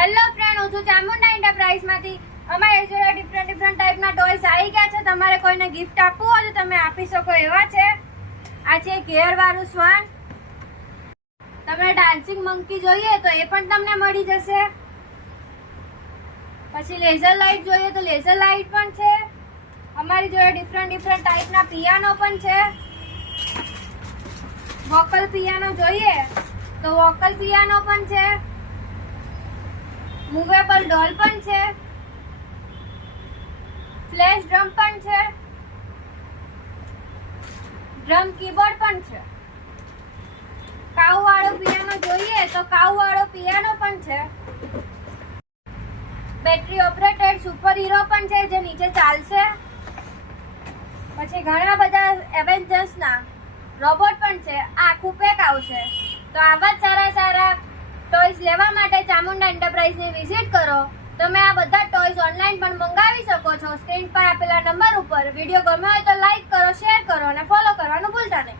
Hello friend, હું છું ચામુંડા એન્ટરપ્રાઇઝમાંથી. અમારે જોડે ડિફરન્ટ ટાઈપના ટોયસ આવી ગયા છે. તમારે કોઈને ગિફ્ટ આપવું હોય તો તમે આપી શકો એવા છે. આ છે ઘેર વાળું શ્વાન. તમે ડાન્સિંગ મંકી જોઈએ તો એ પણ તમને મળી જશે. પછી લેઝર લાઇટ જોઈએ તો લેઝર લાઇટ પણ છે. અમારી જોડે ડિફરન્ટ ટાઈપના પિયાનો પણ છે. વોકલ પિયાનો જોઈએ તો વોકલ પિયાનો પણ છે. મૂવેબલ ડોલ પણ છે. ફ્લેશ ડ્રમ પણ છે. ડ્રમ કીબોર્ડ પણ છે. કાઉ વાળો પિયાનો જોઈએ તો કાઉ વાળો પિયાનો પણ છે. બેટરી ઓપરેટેડ સુપર હીરો પણ છે જે નીચે ચાલશે. પછી ઘણા બધા એવેન્જર્સના રોબોટ પણ છે. આખું પેક આવશે. તો આવા જ સારા ટોયસ લેવા માટે ચામુંડા એન્ટરપ્રાઇઝની વિઝિટ કરો. તમે આ બધા ટોયસ ઓનલાઈન પણ મંગાવી શકો છો. સ્ક્રીન પર આપેલા નંબર ઉપર. વિડીયો ગમ્યો હોય તો લાઈક કરો, શેર કરો અને ફોલો કરવાનું ભૂલતા નહીં.